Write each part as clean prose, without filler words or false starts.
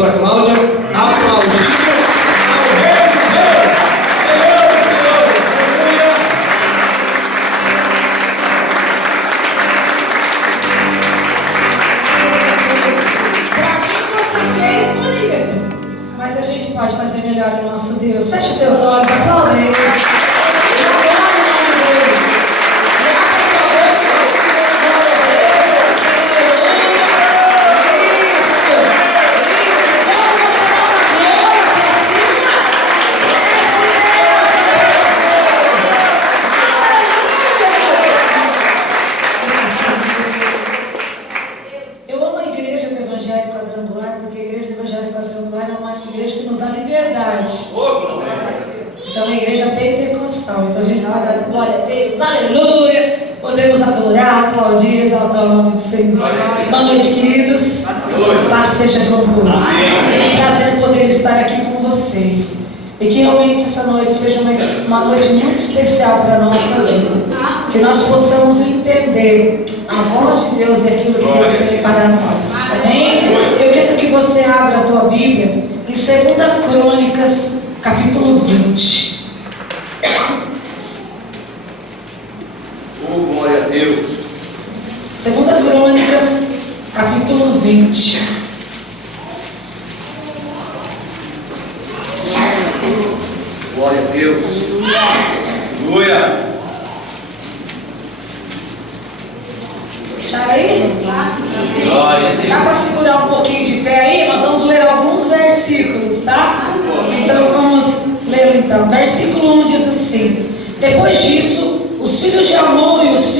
pastora Cláudia, aplaudida ao Rei de Deus. Para mim você fez bonito, mas a gente pode fazer melhor o nosso Deus. Fecha os teus olhos, aplauda ele. Então a igreja pentecostal, então a gente vai dar glória a Deus, aleluia, podemos adorar, aplaudir, exaltar o nome do Senhor. Boa noite, queridos, paz seja convosco, prazer poder estar aqui com vocês, e que realmente essa noite seja uma noite muito especial para a nossa vida, que nós possamos entender a voz de Deus e aquilo que Deus tem para nós, amém? Eu quero que você abra a tua Bíblia em 2 Crônicas, capítulo 20. Oh, glória a Deus. 2 Crônicas, capítulo 20. Glória a Deus. Aleluia. Já aí? Glória a Deus. Dá para segurar um pouquinho de pé aí? Nós vamos ler alguns versículos, tá? Então vamos ler então. Versículo 1 diz assim: depois disso, os filhos de Amon e os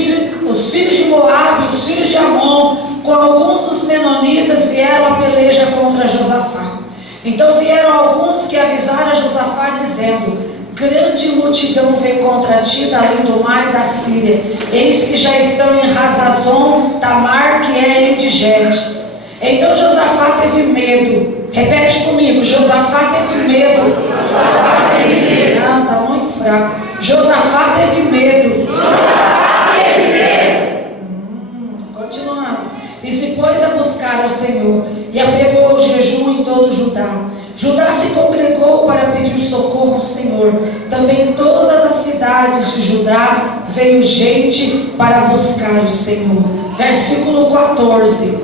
filhos de Moabe e os filhos de Amon, com alguns dos menonitas, vieram à peleja contra Josafá. Então vieram alguns que avisaram a Josafá, dizendo: grande multidão vem contra ti da além do mar e da Síria. Eis que já estão em Hazazon Tamar, que é indigente. Então Josafá teve medo. Repete comigo: Josafá teve medo. Não, está muito fraco. Josafá teve medo. Continuando. E se pôs a buscar ao Senhor, e apregou o jejum em todo Judá. Judá se congregou para pedir socorro ao Senhor. Também em todas as cidades de Judá veio gente para buscar o Senhor. Versículo 14.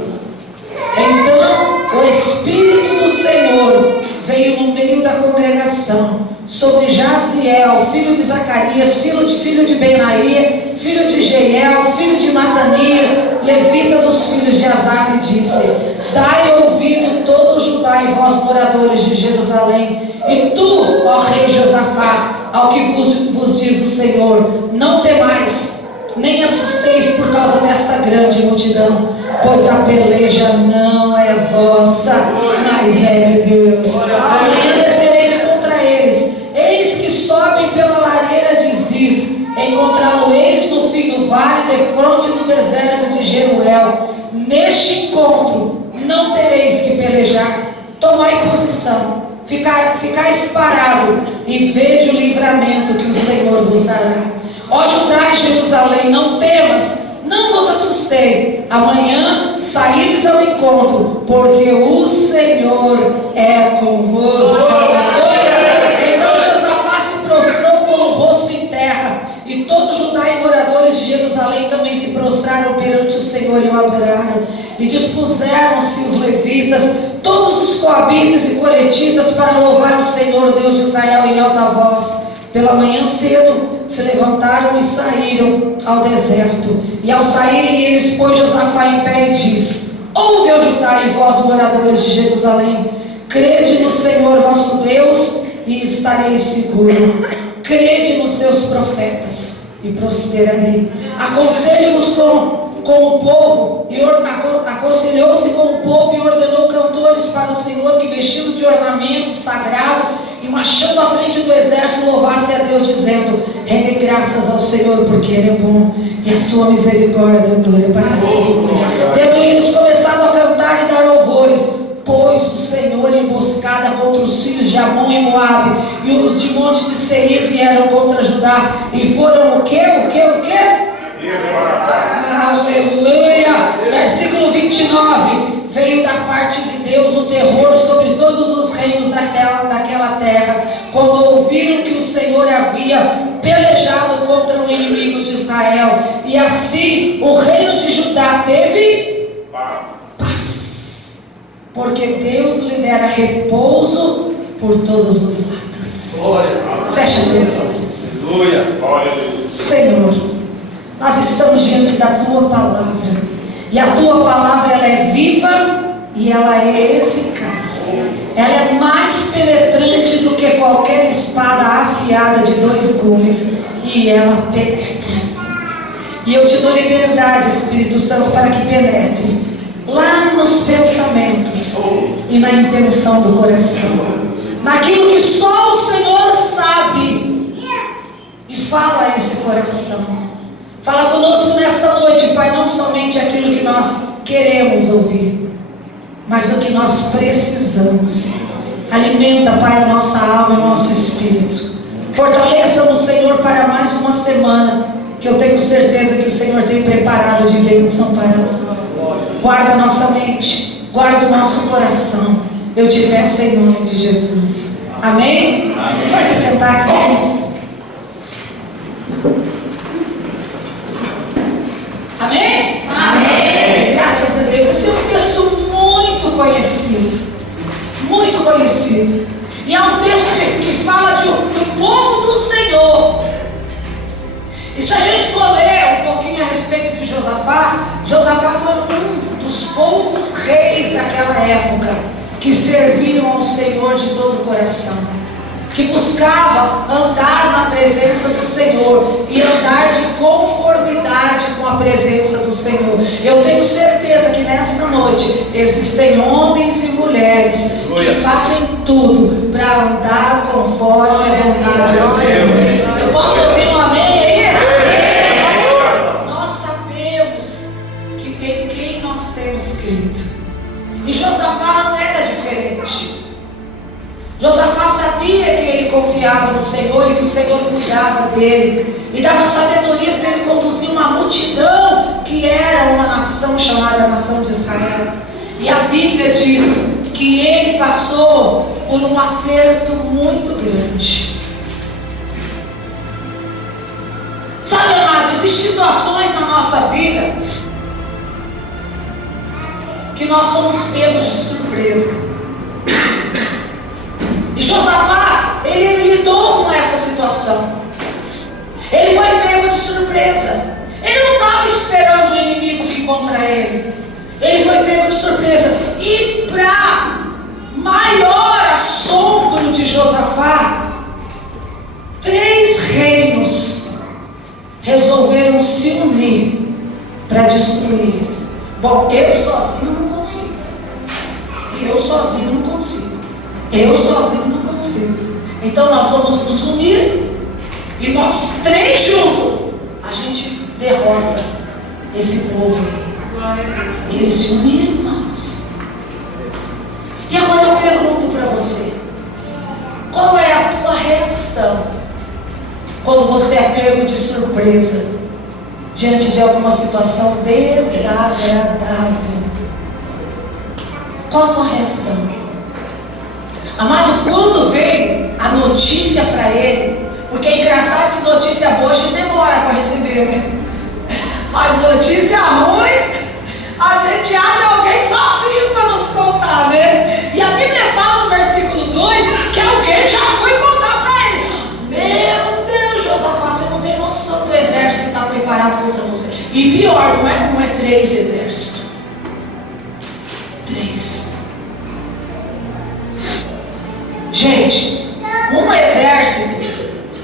Então o Espírito do Senhor veio no meio da congregação sobre Jaziel, filho de Zacarias, filho de Benaía, filho de Jeiel, filho de Matanias, levita dos filhos de Asaf, e disse: dai ouvido todo Judá e vós, moradores de Jerusalém, e tu, ó rei Josafá, ao que vos diz o Senhor: não temais, nem assusteis por causa desta grande multidão, pois a peleja não é vossa, mas é de Deus. Amanhã descereis contra eles, eis que sobem pela lareira de Ziz, encontrá-lo-eis no fim do vale, defronte do deserto de Jeruel. Neste encontro não tereis que pelejar. Tomai posição, ficais parado, e vede o livramento que o Senhor vos dará. Ó Judá e Jerusalém, não temas, não vos assustei. Amanhã saíres ao encontro, porque o Senhor é convosco. Então Josafá se prostrou com o rosto em terra, e todo Judá e moradores de Jerusalém também se prostraram perante o Senhor e o adoraram. E dispuseram-se os levitas, todos os coabitas e coretitas, para louvar o Senhor, Deus de Israel, em alta voz. Pela manhã cedo se levantaram e saíram ao deserto. E ao saírem eles, pôs Josafá em pé e disse: ouve, ó Judá e vós, moradores de Jerusalém, crede no Senhor vosso Deus e estareis seguros. Crede nos seus profetas e prosperarei. Aconselho-vos com o povo, e aconselhou-se com o povo e ordenou cantores para o Senhor, que vestido de ornamento sagrado e marchando à frente do exército, louvasse a Deus, dizendo: rendei graças ao Senhor, porque Ele é bom e a sua misericórdia dura para sempre. Tendo eles começado a cantar e dar louvores, pôs o Senhor emboscada contra os filhos de Amon e Moabe, e os de Monte de Seir vieram contra Judá, e foram o quê? Aleluia! Versículo 29. veio da parte de Deus o terror sobre todos os reinos daquela terra, quando ouviram que o Senhor havia pelejado contra o inimigo de Israel. E assim o reino de Judá teve paz, porque Deus lhe dera repouso por todos os lados. Fecha teus olhos. Senhor, nós estamos diante da Tua palavra, e a Tua palavra ela é viva e ela é eficaz. Ela é mais penetrante do que qualquer espada afiada de 2 gumes, e ela penetra. E eu te dou liberdade, Espírito Santo, para que penetre lá nos pensamentos e na intenção do coração, naquilo que só o Senhor sabe, e fala a esse coração. Fala conosco nesta noite, Pai, não somente aquilo que nós queremos ouvir, mas o que nós precisamos. Alimenta, Pai, a nossa alma e o nosso espírito. Fortaleça-nos, Senhor, para mais uma semana, que eu tenho certeza que o Senhor tem preparado de bênção para nós. Guarda a nossa mente, guarda o nosso coração. Eu te peço em nome de Jesus. Amém? Amém. Pode sentar aqui. Amém? Amém. Graças a Deus. Esse é um texto muito conhecido. Muito conhecido. E é um texto que fala do povo do Senhor. E se a gente for ler um pouquinho a respeito de Josafá, Josafá foi um dos poucos reis daquela época que serviam ao Senhor de todo o coração, que buscava andar na presença do Senhor e andar de conformidade com a presença do Senhor. Eu tenho certeza que nesta noite existem homens e mulheres que fazem tudo para andar conforme a vontade do Senhor. Eu posso ouvir um amém aí? Nós sabemos que em quem nós temos crido. E Josafá não era diferente. Josafá sabia que ele confiava no Senhor e que o Senhor cuidava dele e dava sabedoria para ele conduzir uma multidão que era uma nação chamada nação de Israel. E a Bíblia diz que ele passou por um aperto muito grande. Sabe, amado, existem situações na nossa vida que nós somos pegos de surpresa. E Josafá, ele lidou com essa situação. Ele foi pego de surpresa. Ele não estava esperando o inimigo vir contra ele. Ele foi pego de surpresa. E para maior assombro de Josafá, 3 reinos resolveram se unir para destruir eles. Bom, eu sozinho não consigo. Eu sozinho não consigo. Eu sozinho não consigo. Então nós vamos nos unir e nós 3 juntos a gente derrota esse povo. E eles se uniram, irmãos. E agora eu pergunto para você: qual é a tua reação quando você é pego de surpresa diante de alguma situação desagradável? Qual a tua reação? Amado, quando veio a notícia para ele, porque é engraçado que notícia boa a gente demora para receber, né? Mas notícia ruim, a gente acha alguém facinho para nos contar, né? E a Bíblia fala no versículo 2 que alguém já foi contar para ele. Meu Deus, Josafá, você não tem noção do exército que está preparado contra você. E pior, não é 3 exércitos. 3. Gente, um exército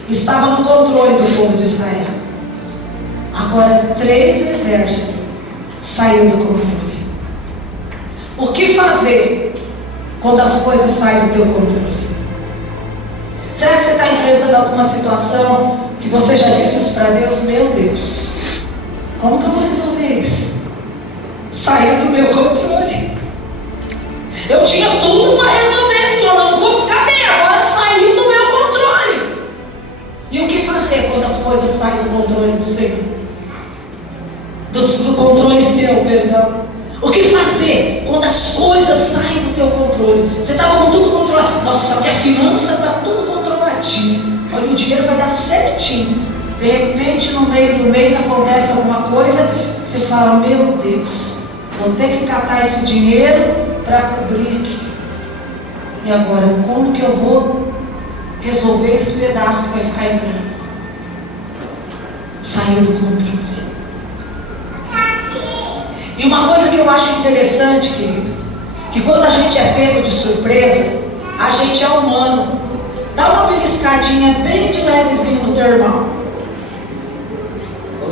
estava no controle do povo de Israel. Agora 3 exércitos saíram do controle. O que fazer quando as coisas saem do teu controle? Será que você está enfrentando alguma situação que você já disse isso para Deus? Meu Deus, como que eu vou resolver isso? Saiu do meu controle. Eu tinha tudo para resolver, Senhor, mas não consigo. Cadê? Agora saiu do meu controle. E o que fazer quando as coisas saem do controle do Senhor? Do controle seu, perdão. O que fazer quando as controle. Você estava com tudo controlado. Nossa, minha finança está tudo controladinho. Olha, o dinheiro vai dar certinho. De repente, no meio do mês acontece alguma coisa, você fala, meu Deus, vou ter que catar esse dinheiro para cobrir aqui. E agora, como que eu vou resolver esse pedaço que vai ficar em branco? Saiu do controle. E uma coisa que eu acho interessante, querido, que quando a gente é pego de surpresa, a gente é humano. Dá uma beliscadinha bem de levezinho no teu irmão.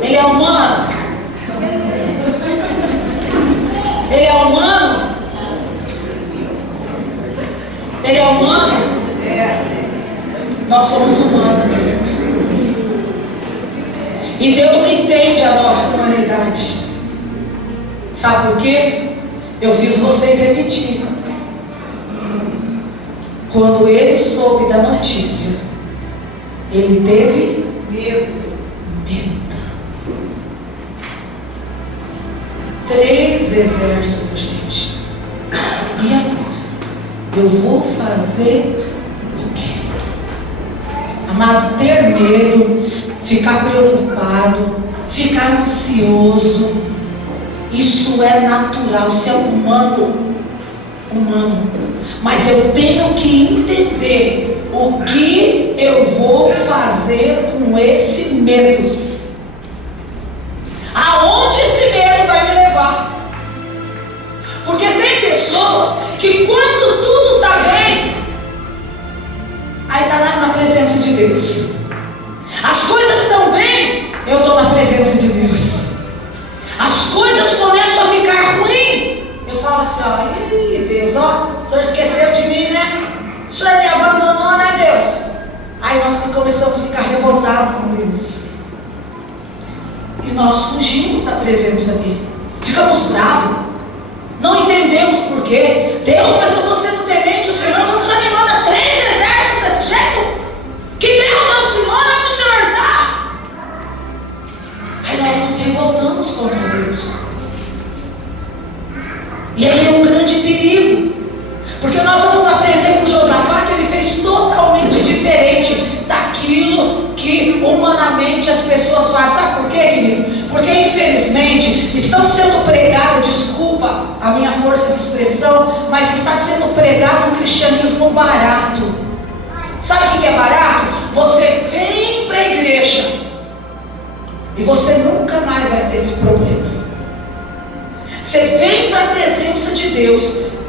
Ele é humano? Ele é humano? Ele é humano? Nós somos humanos, queridos. E Deus entende a nossa humanidade. Sabe por quê? Eu fiz vocês repetir. Quando ele soube da notícia, ele teve medo. 3 exércitos, gente. E agora? Eu vou fazer o quê? Amado, ter medo, ficar preocupado, ficar ansioso, isso é natural, isso é humano. Mas eu tenho que entender o que eu vou fazer com esse medo. Aonde esse medo vai me levar? Porque tem pessoas que quando tudo está bem, aí está lá na presença de Deus. As coisas estão bem, eu estou na presença de Deus. As coisas começam a ficar ruins, eu falo assim, ó, ih, Deus, ó, o Senhor esqueceu de mim, né? O Senhor me abandonou, né, Deus? Aí nós começamos a ficar revoltados com Deus. E nós fugimos da presença dele. Ficamos bravos. Não entendemos por quê. Deus, mas eu estou sendo temente, o Senhor não me manda 3 exércitos desse jeito? Que Deus é o Senhor, onde o Senhor está? Aí nós nos revoltamos contra Deus. E aí é um grande perigo. Porque nós vamos aprender com Josafá que ele fez totalmente diferente daquilo que humanamente as pessoas fazem. Sabe por quê, querido? Porque infelizmente estão sendo pregadas, desculpa a minha força de expressão, mas está sendo pregado um cristianismo barato. Sabe o que é barato? Você vem para a igreja e você nunca mais vai ter esse problema. Você vem para a presença de Deus,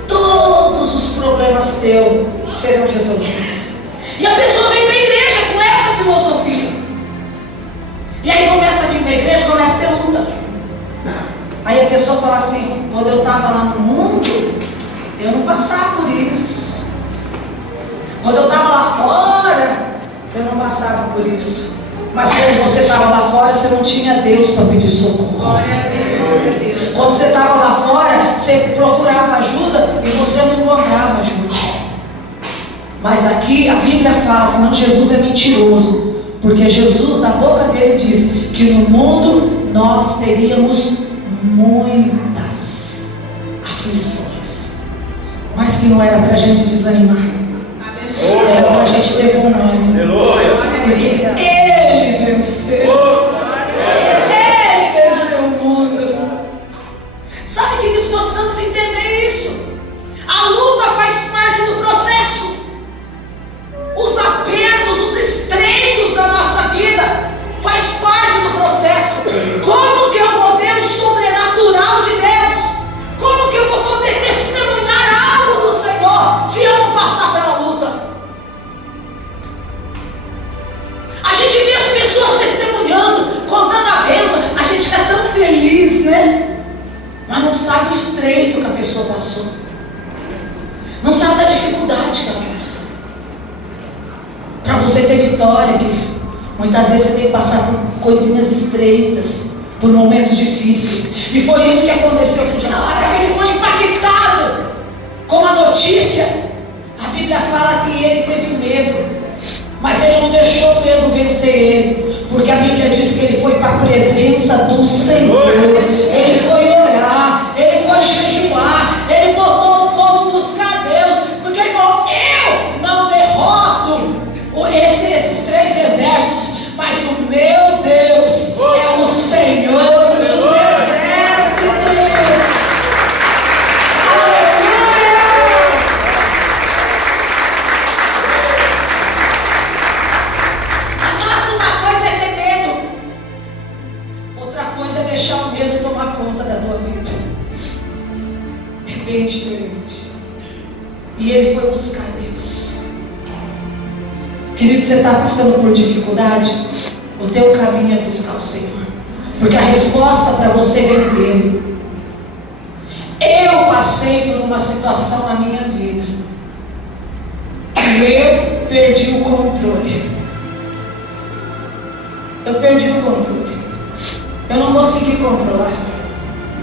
todos os problemas teus serão resolvidos. E a pessoa vem para a igreja com essa filosofia. E aí começa a vir para a igreja, começa a ter luta. Aí a pessoa fala assim, quando eu estava lá no mundo, eu não passava por isso. Quando eu estava lá fora, eu não passava por isso. Mas quando você estava lá fora, você não tinha Deus para pedir socorro. Glória a Deus. Quando você estava lá fora, você procurava ajuda e você não encontrava ajuda. Mas aqui a Bíblia fala, senão Jesus é mentiroso. Porque Jesus, da boca dele, diz que no mundo nós teríamos muitas aflições. Mas que não era para a gente desanimar. Era para a gente ter bom ânimo. Porque Ele venceu. Ele venceu o mundo. Sabe, queridos, nós precisamos entender isso. A luta faz parte do processo. Os apertos, os estreitos da nossa vida faz parte do processo. Como que eu vou ver o sobrenatural de Deus? Como que eu vou poder testemunhar algo do Senhor se eu não passar pela luta? A gente vê as pessoas testemunhando, contando a bênção, a gente fica tão feliz, né? Mas não sabe o estreito que a pessoa passou, não sabe da dificuldade que ela passou. Para você ter vitória, muitas vezes você tem que passar por coisinhas estreitas, por momentos difíceis. E foi isso que aconteceu com Gideão. Na hora que ele foi impactado com a notícia, a Bíblia fala que ele teve medo. Mas ele não deixou o medo vencer ele, porque a Bíblia diz que ele foi para a presença do Senhor. Ele foi orar, ele foi jejuar, ele botou o povo buscar Deus. E ele foi buscar Deus. Querido, você está passando por dificuldade? O teu caminho é buscar o Senhor, porque a resposta para você vem dele. Eu passei por uma situação na minha vida que eu perdi o controle. Eu perdi o controle. Eu não consegui controlar.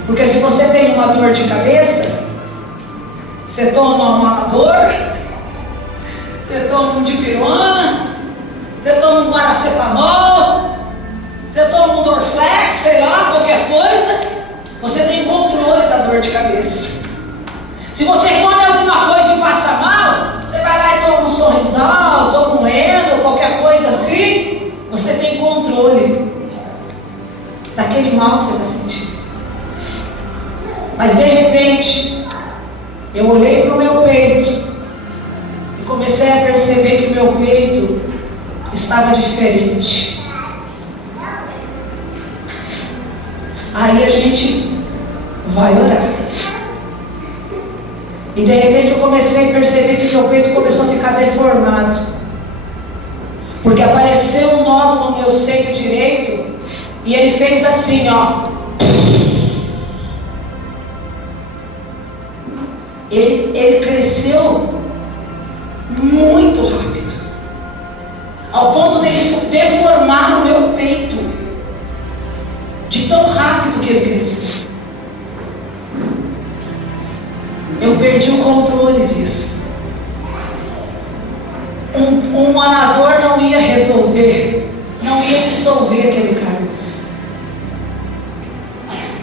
Porque se você tem uma dor de cabeça, você toma uma dor, você toma um dipirona, você toma um paracetamol, você toma um Dorflex, sei lá, qualquer coisa, você tem controle da dor de cabeça. Se você come alguma coisa e passa mal, você vai lá e toma um Sorrisal, toma um Endo, qualquer coisa assim, você tem controle daquele mal que você está sentindo. Mas de repente, eu olhei para o meu peito e comecei a perceber que meu peito estava diferente. Aí a gente vai orar. E de repente eu comecei a perceber que meu peito começou a ficar deformado. Porque apareceu um nódulo no meu seio direito e ele fez assim, ó. Ele cresceu muito rápido, ao ponto dele deformar o meu peito, de tão rápido que ele cresceu. Eu perdi o controle disso. Um anador não ia resolver, não ia dissolver aquele caroço.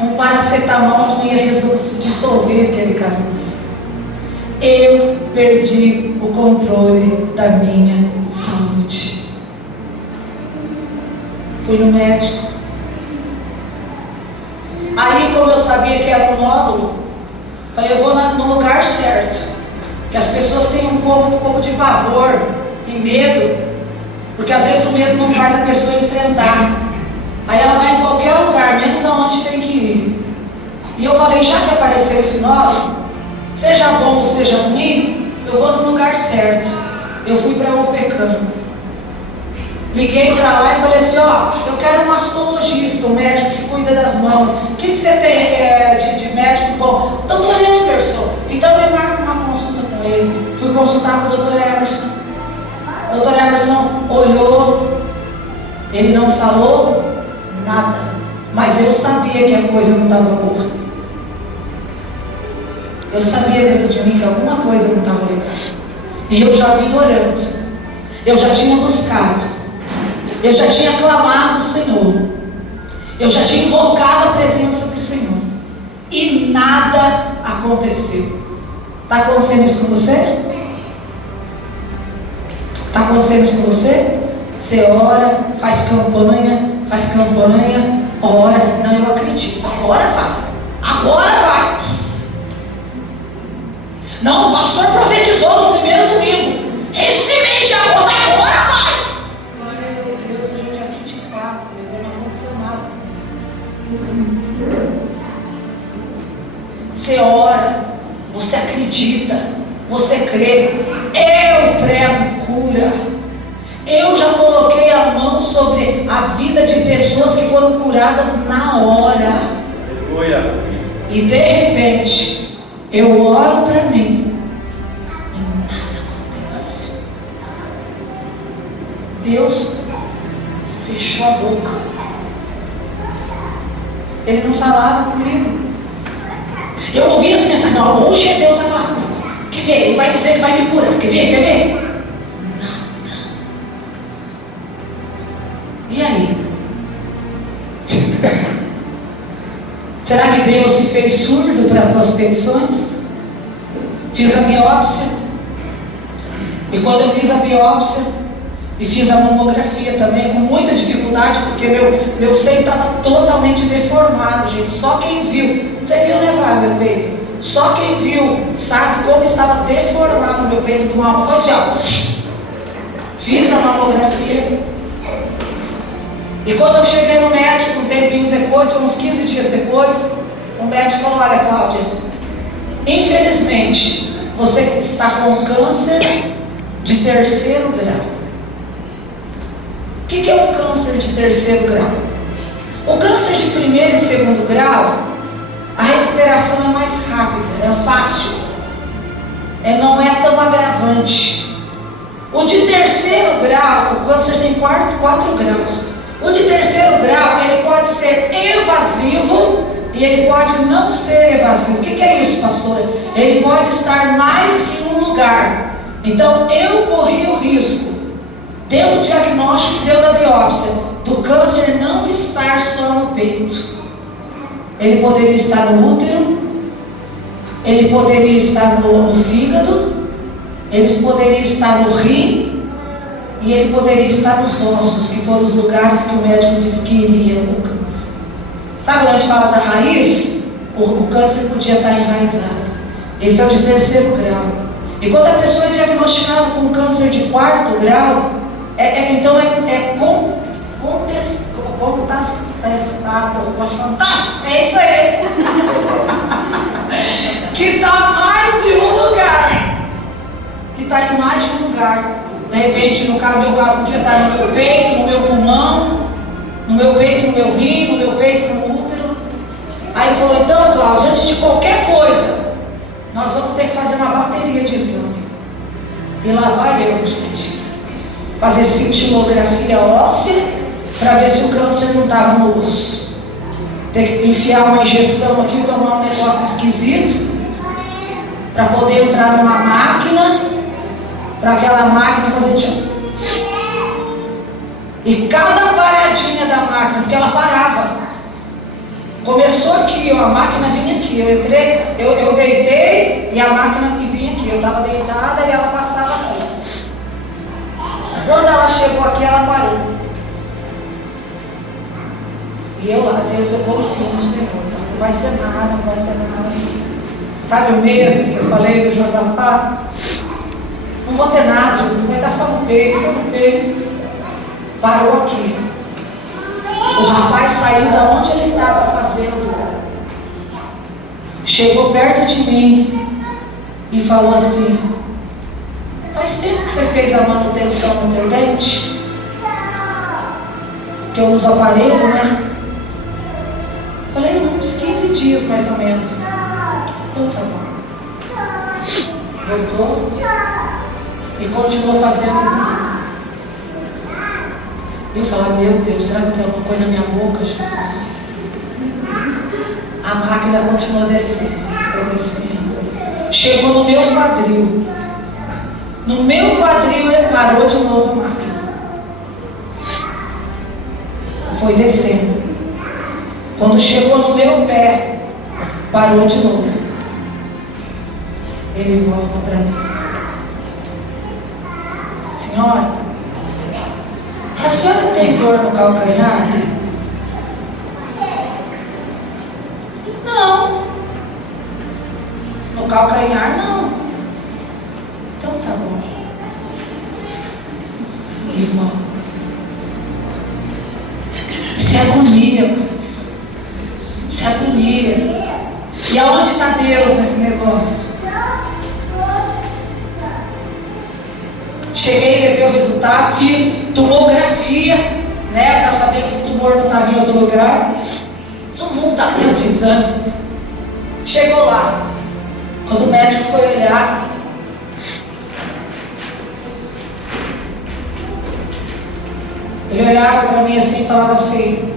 Um paracetamol não ia dissolver aquele caroço. Eu perdi o controle da minha saúde. Fui no médico. Aí, como eu sabia que era um nódulo, falei, eu vou no lugar certo. Que as pessoas têm um pouco de pavor e medo, porque às vezes o medo não faz a pessoa enfrentar. Aí ela vai em qualquer lugar, menos aonde tem que ir. E eu falei, já que apareceu esse nódulo, seja bom ou seja ruim, eu vou no lugar certo. Eu fui para Opecam. Liguei para lá e falei assim, ó, eu quero um mastologista, um médico que cuida das mãos. O que você tem de médico bom? Doutor Emerson. Então me marca uma consulta com ele. Fui consultar com o doutor Emerson. O doutor Emerson olhou, ele não falou nada, mas eu sabia que a coisa não estava boa. Eu sabia dentro de mim que alguma coisa não estava legal. E eu já vim orando. Eu já tinha buscado. Eu já tinha clamado ao Senhor. Eu já tinha invocado a presença do Senhor. E nada aconteceu. Está acontecendo isso com você? Está acontecendo isso com você? Você ora, faz campanha, ora. Não, eu acredito. Agora vai. Agora vai. Não, o pastor profetizou no primeiro domingo. Esse mês de agosto, agora vai. Glória a Deus, hoje é dia 24, mas não aconteceu nada. Você ora, você acredita, você crê. Eu prego cura. Eu já coloquei a mão sobre a vida de pessoas que foram curadas na hora. Aleluia. E de repente, eu oro para mim e nada acontece. Deus fechou a boca. Ele não falava comigo. Eu ouvia as mensagens, não, hoje Deus vai falar comigo. Quer ver? Ele vai dizer, ele vai me curar. Quer ver? Nada. E aí? Será que Deus se fez surdo para as tuas petições? Fiz a biópsia. E quando eu fiz a biópsia e fiz a mamografia também, com muita dificuldade, porque meu seio estava totalmente deformado, gente. Só quem viu, você viu, né, Vá, meu peito? Só quem viu sabe como estava deformado meu peito do mal. Foi assim, ó. Fiz a mamografia. E quando eu cheguei no médico, um tempinho depois, foi uns 15 dias depois, o médico falou, olha, Cláudia, infelizmente, você está com câncer de terceiro grau. O que é um câncer de terceiro grau? O câncer de primeiro e segundo grau, a recuperação é mais rápida, é fácil, não é tão agravante. O de terceiro grau, o câncer tem 4 graus. O de terceiro grau, ele pode ser evasivo e ele pode não ser evasivo. O que é isso, pastora? Ele pode estar mais que em um lugar. Então, eu corri o risco, deu o diagnóstico, deu da biópsia, do câncer não estar só no peito. Ele poderia estar no útero, ele poderia estar no fígado, ele poderia estar no rim, e ele poderia estar nos ossos, que foram os lugares que o médico disse que iria o câncer. Sabe quando a gente fala da raiz? O câncer podia estar enraizado. Esse é o de terceiro grau. E quando a pessoa é diagnosticada com câncer de quarto grau, então contestado, é isso aí. Que está mais de um lugar. Que está em mais de um lugar. De repente, no caso, meu caso podia estar no meu peito, no meu pulmão, no meu peito, no meu rim, no meu peito, no útero. Aí ele falou, então, Cláudia, antes de qualquer coisa, nós vamos ter que fazer uma bateria de exame. E lá vai eu, gente, fazer cintilografia óssea, para ver se o câncer não estava no osso. Tem que enfiar uma injeção aqui, tomar um negócio esquisito, para poder entrar numa máquina, para aquela máquina fazer tchum. E cada paradinha da máquina, porque ela parava. Começou aqui, ó, a máquina vinha aqui. Eu entrei, eu deitei e a máquina vinha aqui. Eu estava deitada e ela passava aqui. Quando ela chegou aqui, ela parou. E eu lá, Deus, eu confio no Senhor. Não vai ser nada, não vai ser nada. Sabe o medo que eu falei do Josafá? Não vou ter nada, Jesus, vai estar só no peito, só no peito. Parou aqui. O rapaz saiu da onde ele estava fazendo. Chegou perto de mim e falou assim: faz tempo que você fez a manutenção no teu dente? Porque eu uso aparelho, né? Falei, uns 15 dias mais ou menos. Então tá bom. Voltou e continuou fazendo exame. Eu falei, meu Deus, será que tem alguma coisa na minha boca, Jesus? A máquina continuou descendo, foi descendo. Chegou no meu quadril. No meu quadril ele parou de novo a máquina. Foi descendo. Quando chegou no meu pé, parou de novo. Ele volta para mim. Senhora, a senhora tem dor no calcanhar? Não. No calcanhar, não. Então tá bom. Irmão, isso é agonia, mas isso é agonia. E aonde está Deus nesse negócio? Cheguei, levei o resultado, fiz tomografia, né, para saber se o tumor não estava em outro lugar. Um montão de exame. Chegou lá. Quando o médico foi olhar, ele olhava para mim assim e falava assim: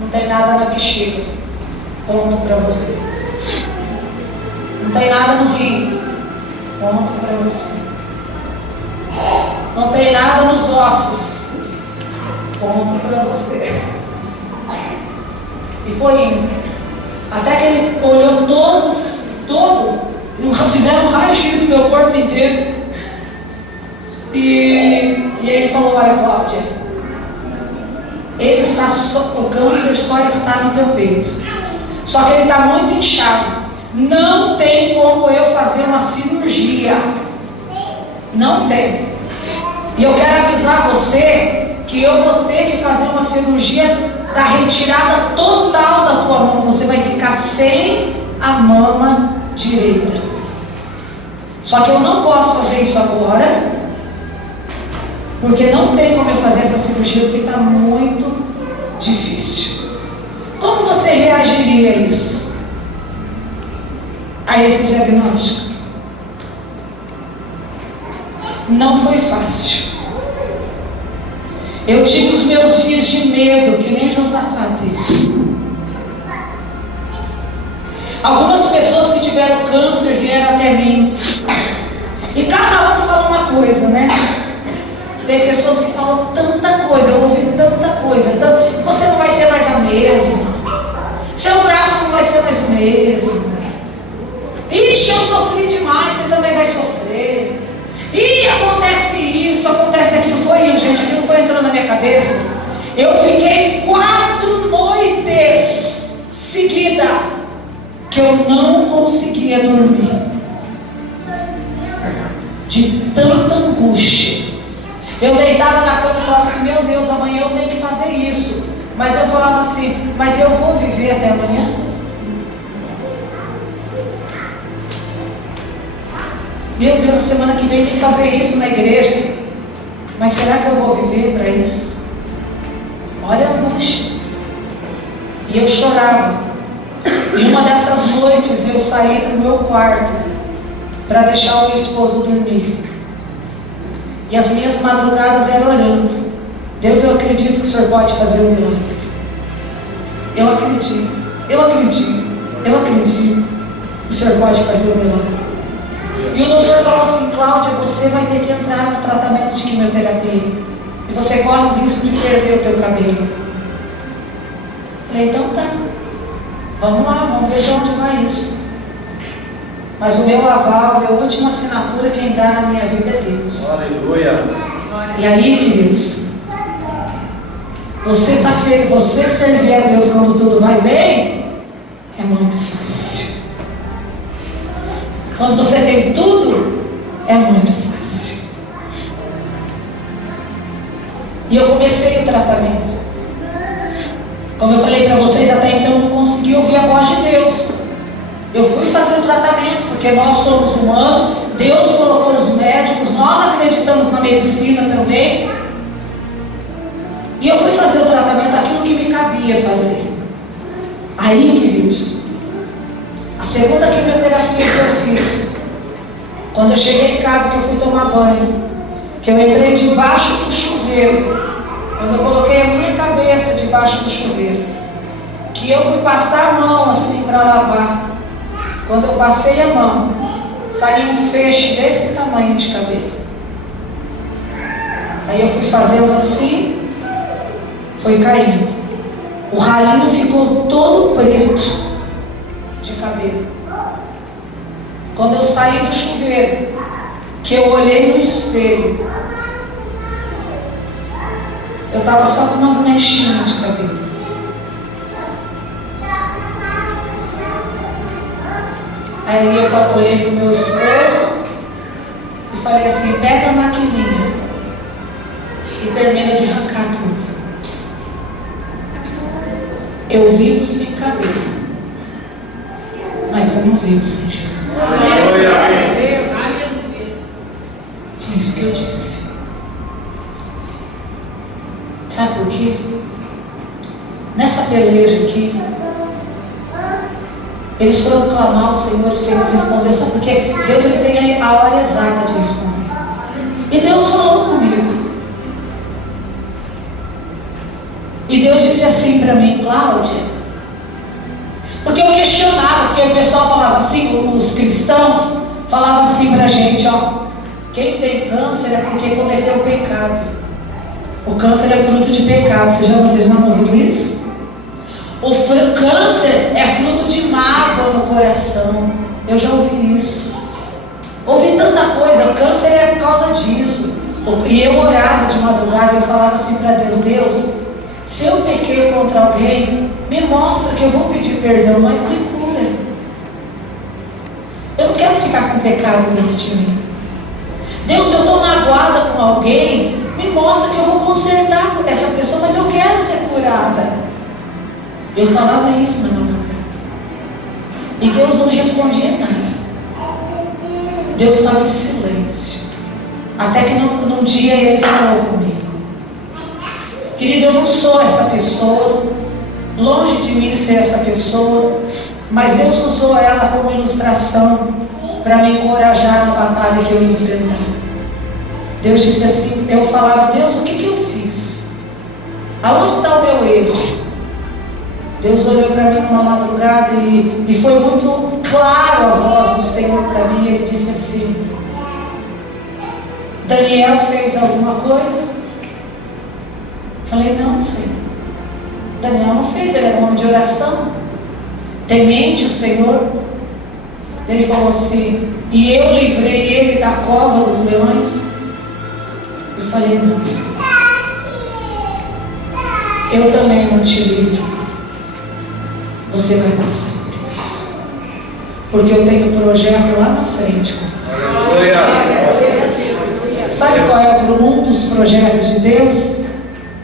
não tem nada na bexiga, ponto para você. Não tem nada no rim, ponto para você. Não tem nada nos ossos, ponto para você. E foi indo. Até que ele olhou fizeram um raio-x do meu corpo inteiro. E ele falou: olha, Cláudia, o câncer só está no teu peito. Só que ele está muito inchado. Não tem como eu fazer uma cirurgia. Não tem. E eu quero avisar você que eu vou ter que fazer uma cirurgia da retirada total da tua mama. Você vai ficar sem a mama direita. Só que eu não posso fazer isso agora, porque não tem como eu fazer essa cirurgia, porque está muito difícil. Como você reagiria a isso? A esse diagnóstico? Não foi fácil. Eu tive os meus dias de medo, que nem Josafá teve. Algumas pessoas que tiveram câncer vieram até mim. E cada um fala uma coisa, né? Tem pessoas que falam tanta coisa, eu ouvi tanta coisa. Então, você não vai ser mais a mesma. Seu braço não vai ser mais o mesmo. Ixi, eu sofri demais, você também vai sofrer. Ih, acontece isso, acontece aquilo. Foi indo, gente, aquilo foi entrando na minha cabeça. Eu fiquei 4 noites seguidas que eu não conseguia dormir, de tanta angústia. Eu deitava na cama e falava assim: meu Deus, amanhã eu tenho que fazer isso. Mas eu falava assim: mas eu vou viver até amanhã? Meu Deus, a semana que vem tem que fazer isso na igreja. Mas será que eu vou viver para isso? Olha a angústia. E eu chorava. E uma dessas noites eu saí do meu quarto para deixar o meu esposo dormir. E as minhas madrugadas eram orando: Deus, eu acredito que o Senhor pode fazer um milagre. Eu acredito, eu acredito, eu acredito que o Senhor pode fazer um milagre. E o doutor falou assim: Cláudia, você vai ter que entrar no tratamento de quimioterapia. E você corre o risco de perder o teu cabelo. Eu falei: então tá. Vamos lá, vamos ver de onde vai isso. Mas o meu aval, a minha última assinatura, quem dá na minha vida é Deus. Aleluia. E aí, queridos, você servir a Deus quando tudo vai bem, é muito fácil. Quando você tem tudo, é muito fácil. E eu comecei o tratamento. Como eu falei para vocês, até então eu não consegui ouvir a voz de Deus. Eu fui fazer o tratamento, porque nós somos humanos, Deus colocou os médicos, nós acreditamos na medicina também. E eu fui fazer o tratamento, aquilo que me cabia fazer. Aí, queridos, a segunda quimioterapia que eu fiz, quando eu cheguei em casa, que eu fui tomar banho, que eu entrei debaixo do chuveiro, quando eu coloquei a minha cabeça debaixo do chuveiro, que eu fui passar a mão assim para lavar, quando eu passei a mão, saiu um feixe desse tamanho de cabelo. Aí eu fui fazendo assim, foi caindo. O ralinho ficou todo preto de cabelo. Quando eu saí do chuveiro, que eu olhei no espelho, eu estava só com umas mechinhas de cabelo. Aí eu olhei para o meu esposo e falei assim: pega a maquininha e termina de arrancar tudo. Eu vivo sem cabelo, mas eu não vivo sem Jesus. Foi isso que eu disse. Sabe por quê? Nessa peleja aqui, eles foram clamar ao Senhor, o Senhor respondeu. Sabe por quê? Deus, ele tem a hora exata de responder. E Deus falou comigo. E Deus disse assim para mim: Cláudia, porque eu questionava, porque o pessoal falava assim, os cristãos falavam assim para a gente: ó, quem tem câncer é porque cometeu pecado. O câncer é fruto de pecado. Vocês já ouviram isso? O câncer é fruto de mágoa no coração. Eu já ouvi isso. Ouvi tanta coisa. O câncer é por causa disso. E eu orava de madrugada e eu falava assim para Deus: Deus, se eu pequei contra alguém, me mostra, que eu vou pedir perdão, mas me cura. Eu não quero ficar com pecado dentro de mim. Deus, se eu estou magoada com alguém, me mostra que eu vou consertar com essa pessoa, mas eu quero ser curada. Eu falava isso na madrugada. E Deus não respondia nada. Deus estava em silêncio. Até que num dia Ele falou comigo. Querido, eu não sou essa pessoa, longe de mim ser essa pessoa, mas Deus usou ela como ilustração para me encorajar na batalha que eu ia enfrentar. Deus disse assim, eu falava, Deus, o que eu fiz? Aonde está o meu erro? Deus olhou para mim numa madrugada e foi muito claro a voz do Senhor para mim. Ele disse assim, Daniel fez alguma coisa? Falei, não, Senhor. Daniel não fez, ele era um homem de oração, temente o Senhor. Ele falou assim, e eu livrei ele da cova dos leões? Eu falei, não, Senhor. Eu também não te livro. Você vai passar por isso. Porque eu tenho um projeto lá na frente com você. Sabe qual é um dos projetos de Deus?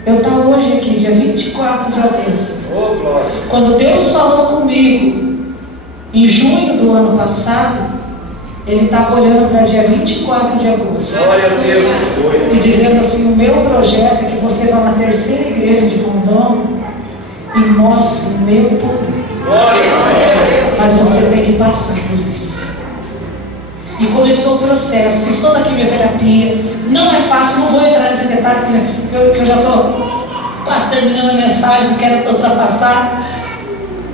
Eu estou hoje aqui, dia 24 de agosto. Quando Deus falou comigo, em junho do ano passado, Ele estava olhando para dia 24 de agosto. E dizendo assim, o meu projeto é que você vá na terceira igreja de Rondônia e mostre o meu poder. Mas você tem que passar por isso. E começou o processo, fiz toda a quimioterapia. Não é fácil, não vou entrar nesse detalhe, porque eu já estou quase terminando a mensagem, não quero ultrapassar.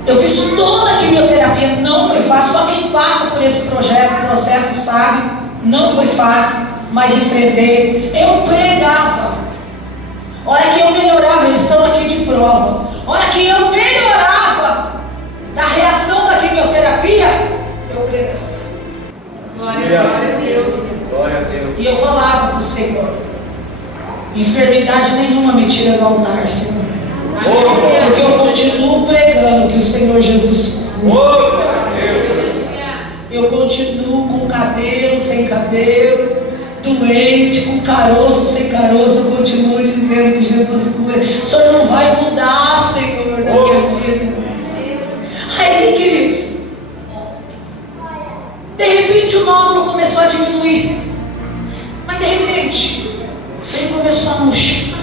Eu fiz toda a quimioterapia, não foi fácil. Só quem passa por esse processo sabe, não foi fácil, mas enfrentei. Eu pregava. Hora que eu melhorava, eles estão aqui de prova. Hora que eu melhorava da reação da quimioterapia, eu pregava. Glória a Deus. Glória a Deus. E eu falava para o Senhor, enfermidade nenhuma me tira do altar, Senhor. Porque eu continuo pregando que o Senhor Jesus cura. Eu continuo com cabelo, sem cabelo, doente, com caroço, sem caroço, eu continuo dizendo que Jesus cura. O Senhor não vai mudar, Senhor, na minha vida. Aí, queridos, de repente o nódulo começou a diminuir. Mas de repente, ele começou a murchar.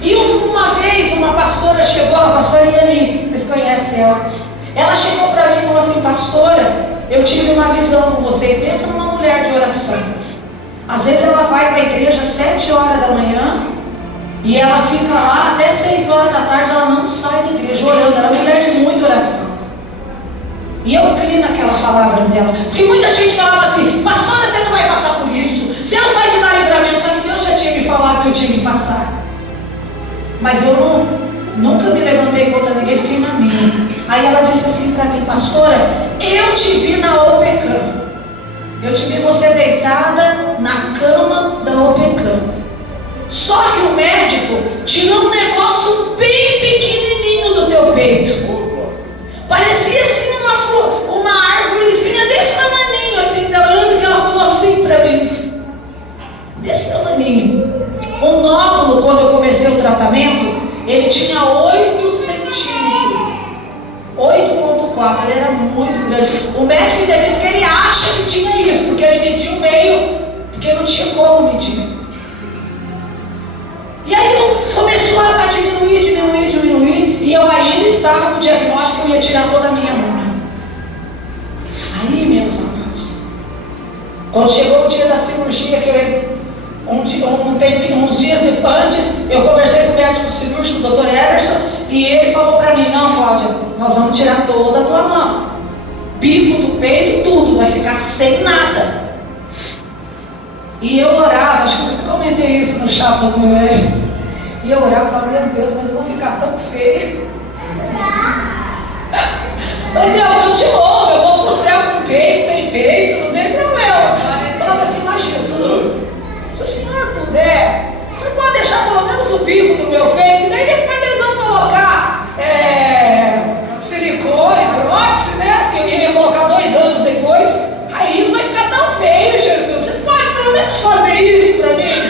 E uma vez uma pastora chegou, a pastora Iani, vocês conhecem ela. Ela chegou para mim e falou assim, pastora, eu tive uma visão com você. E pensa numa mulher de oração. Às vezes ela vai para a igreja às 7 horas da manhã e ela fica lá até 6 horas da tarde, ela não sai da igreja orando. Ela é uma mulher de muita oração. E eu criei naquela palavra dela. Porque muita gente falava assim, pastora, você não vai passar por isso. Deus vai te dar livramento. Só que Deus já tinha me falado que eu tinha que passar. Mas eu nunca me levantei contra ninguém, fiquei na minha. Aí ela disse assim para mim, pastora, eu te vi na OPECAM. Eu te vi você deitada na cama da OPECAM. Só que o médico tirou um negócio bem pequenininho do teu peito. Parecia assim uma árvorezinha desse tamaninho, assim. Eu lembro que ela falou assim para mim, desse tamaninho. O nódulo, quando eu comecei o tratamento, ele tinha 8 centímetros. 8,4, ele era muito grande. O médico ainda disse que ele acha que tinha isso, porque ele mediu meio, porque não tinha como medir. E aí começou a diminuir, e eu ainda estava com o diagnóstico que eu ia tirar toda a minha mão. Aí, meus amados, quando chegou o dia da cirurgia, que uns dias antes, eu conversei com o médico cirúrgico, o Dr. Everson, e ele falou para mim, não, Cláudia, nós vamos tirar toda a tua mão, bico do peito, tudo, vai ficar sem nada. E eu orava, acho que eu comentei isso no Chapas Mulheres. E eu orava e falava, meu Deus, mas eu vou ficar tão feia. Falei, Deus, eu te louvo, eu vou pro céu com peito, sem peito, não tem problema. Eu falava assim, mas Jesus, se o Senhor puder, o Senhor pode deixar pelo menos o bico do meu peito, e daí depois eles vão colocar silicone, prótese, né? Porque eu queria colocar 2 anos depois, aí não vai ficar tão feio, Jesus. Você pode pelo menos fazer isso para mim?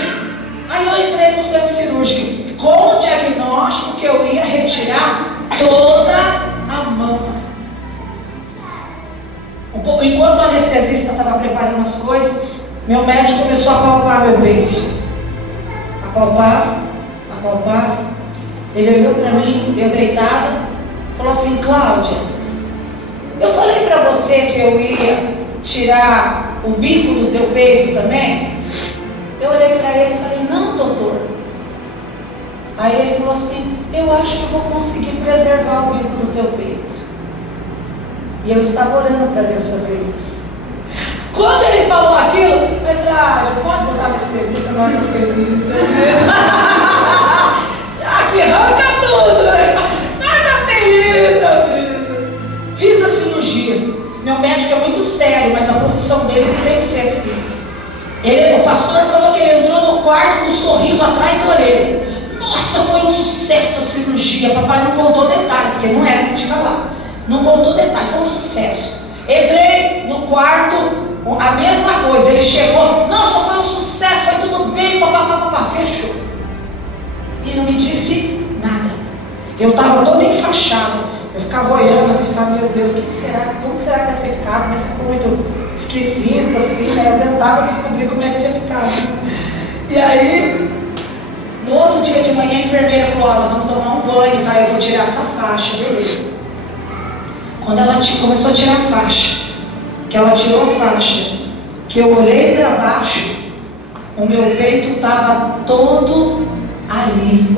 Aí eu entrei no centro cirúrgico com o diagnóstico que eu ia retirar toda Enquanto o anestesista estava preparando as coisas, meu médico começou a palpar meu peito. Apalpar. Ele olhou para mim, eu deitada, falou assim: Cláudia, eu falei para você que eu ia tirar o bico do teu peito também? Eu olhei para ele e falei: não, doutor. Aí ele falou assim: eu acho que eu vou conseguir preservar o bico do teu peito. E eu estava orando para Deus fazer isso. Quando ele falou aquilo, eu falei: já pode botar anestesia, agora eu estou feliz. Aqui arranca tudo, né? Nada feliz da vida. Fiz a cirurgia. Meu médico é muito sério, mas a profissão dele tem que ser assim. O pastor falou que ele entrou no quarto com um sorriso atrás da orelha. Nossa, foi um sucesso a cirurgia. Papai não contou detalhe, porque não era para te falar. Não contou detalhe, foi um sucesso. Entrei no quarto, a mesma coisa. Ele chegou, nossa, foi um sucesso, foi tudo bem, papapá, fechou. E não me disse nada. Eu estava toda enfaixada. Eu ficava olhando assim, falava: meu Deus, como será que deve ter ficado? Mas ficou muito esquisito assim, né? Eu tentava descobrir como é que tinha ficado. E aí, no outro dia de manhã, a enfermeira falou: nós vamos tomar um banho, tá? Eu vou tirar essa faixa, beleza. Quando ela começou a tirar a faixa, que ela tirou a faixa, que eu olhei para baixo, o meu peito estava todo ali.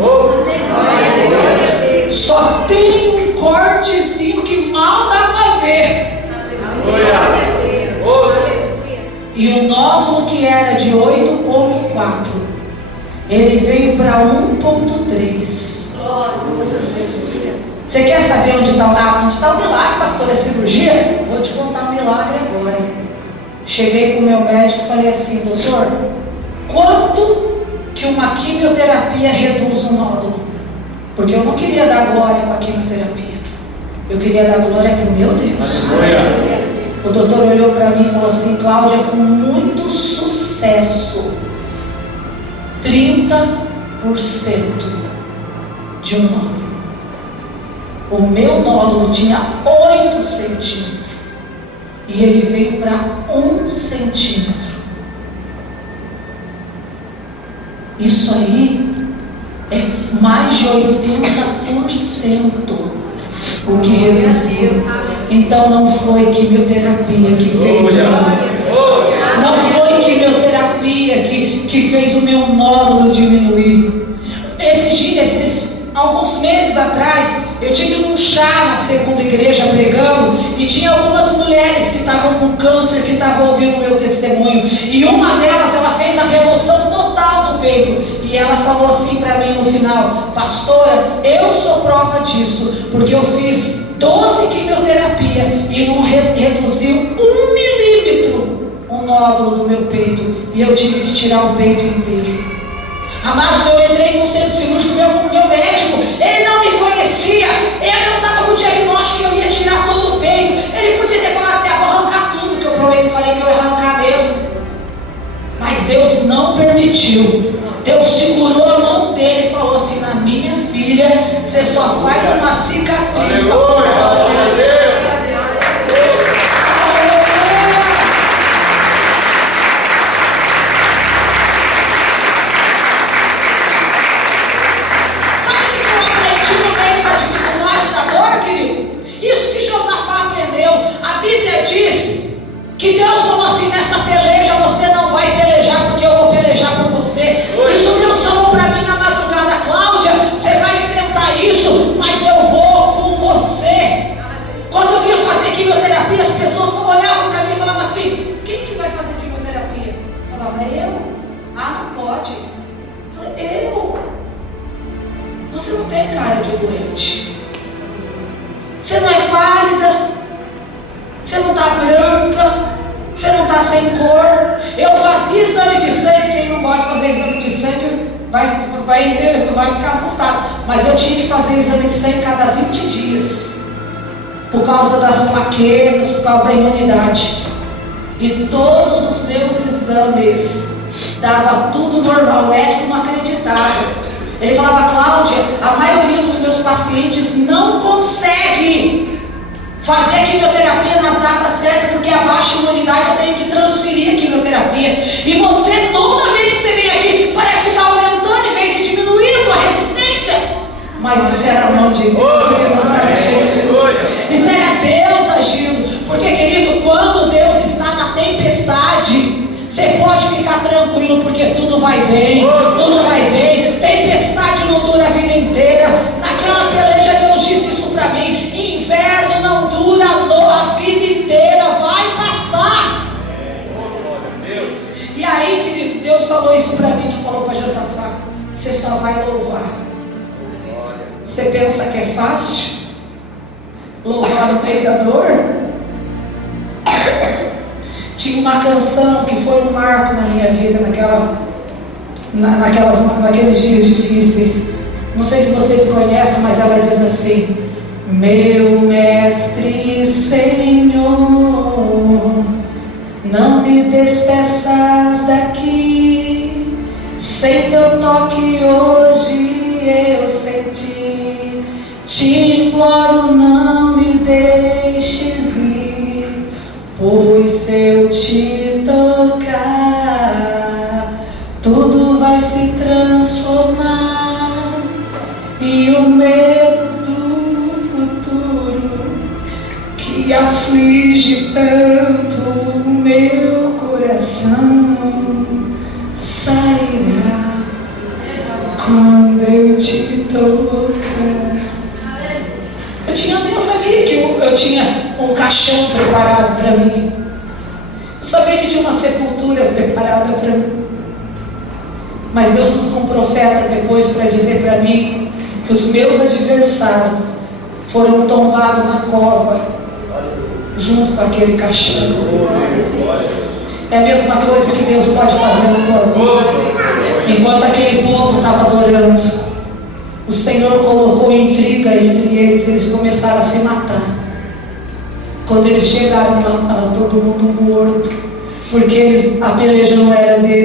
Só tem um cortezinho que mal dá para ver. E o nódulo que era de 8,4, ele veio para 1,3. Você quer saber onde está o milagre, pastor, da cirurgia? Vou te contar um milagre agora. Cheguei para o meu médico e falei assim: doutor, quanto que uma quimioterapia reduz o nódulo? Porque eu não queria dar glória para a quimioterapia. Eu queria dar glória para o meu Deus. O doutor olhou para mim e falou assim: Cláudia, com muito sucesso, 30% de um nódulo. O meu nódulo tinha 8 centímetros e ele veio para 1 centímetro. Isso aí é mais de 80% o que reduziu. Então não foi quimioterapia que fez não foi quimioterapia que fez o meu nódulo diminuir. Alguns meses atrás, eu tive um chá na segunda igreja pregando, e tinha algumas mulheres que estavam com câncer, que estavam ouvindo o meu testemunho, e uma delas, ela fez a remoção total do peito, e ela falou assim para mim no final: pastora, eu sou prova disso, porque eu fiz 12 quimioterapia e não reduziu 1 milímetro o nódulo do meu peito, e eu tive que tirar o peito inteiro. Amados, eu entrei no centro cirúrgico, meu médico, ele não me conhecia, ele não estava com o diagnóstico que eu ia tirar todo o peito. Ele podia ter falado assim: vou arrancar tudo, que eu falei que eu ia arrancar mesmo. Mas Deus não permitiu. Deus segurou a mão dele e falou assim: na minha filha, você só faz uma cicatriz para cortar. Que Deus falou assim: nessa peleja você não vai pelejar, porque eu vou pelejar por você. Isso Deus falou para mim na madrugada: Cláudia, você vai enfrentar isso, mas eu vou com você. Quando eu ia fazer quimioterapia, as pessoas olhavam para mim e falavam assim: quem que vai fazer quimioterapia? Eu falava: eu? Ah, não pode. Eu falei: eu? Você não tem cara de doente. Você não é pálida. Você não está branca, você não está sem cor. Eu fazia exame de sangue, quem não gosta de fazer exame de sangue vai ficar assustado. Mas eu tinha que fazer exame de sangue cada 20 dias, por causa das plaquetas, por causa da imunidade. E todos os meus exames dava tudo normal, o médico não acreditava. Ele falava: Cláudia, a maioria dos meus pacientes não consegue fazer a quimioterapia nas datas certas, porque pode ficar tranquilo, porque tudo vai bem, tudo vai bem. Tempestade não dura a vida inteira. Naquela peleja Deus disse isso para mim: inverno não dura a vida inteira, vai passar. E aí, queridos, Deus falou isso para mim, que falou para Josafá: você só vai louvar. Você pensa que é fácil louvar no meio da dor? Tinha uma canção que foi um marco na minha vida naqueles dias difíceis. Não sei se vocês conhecem, mas ela diz assim: meu mestre Senhor, não me despeças daqui, sem teu toque hoje eu senti. Te imploro, não me deixes ir, pois se eu te tocar, tudo vai se transformar. E o medo do futuro que aflige tanto o meu coração sairá quando eu te tocar. Eu sabia que eu tinha um caixão preparado para mim. Eu sabia que tinha uma sepultura preparada para mim. Mas Deus usou um profeta depois para dizer para mim que os meus adversários foram tombados na cova junto com aquele caixão. É a mesma coisa que Deus pode fazer na tua vida. Enquanto aquele povo estava adorando, o Senhor colocou intriga entre eles começaram a se matar. Quando eles chegaram lá, estava todo mundo morto, porque a peleja não era deles.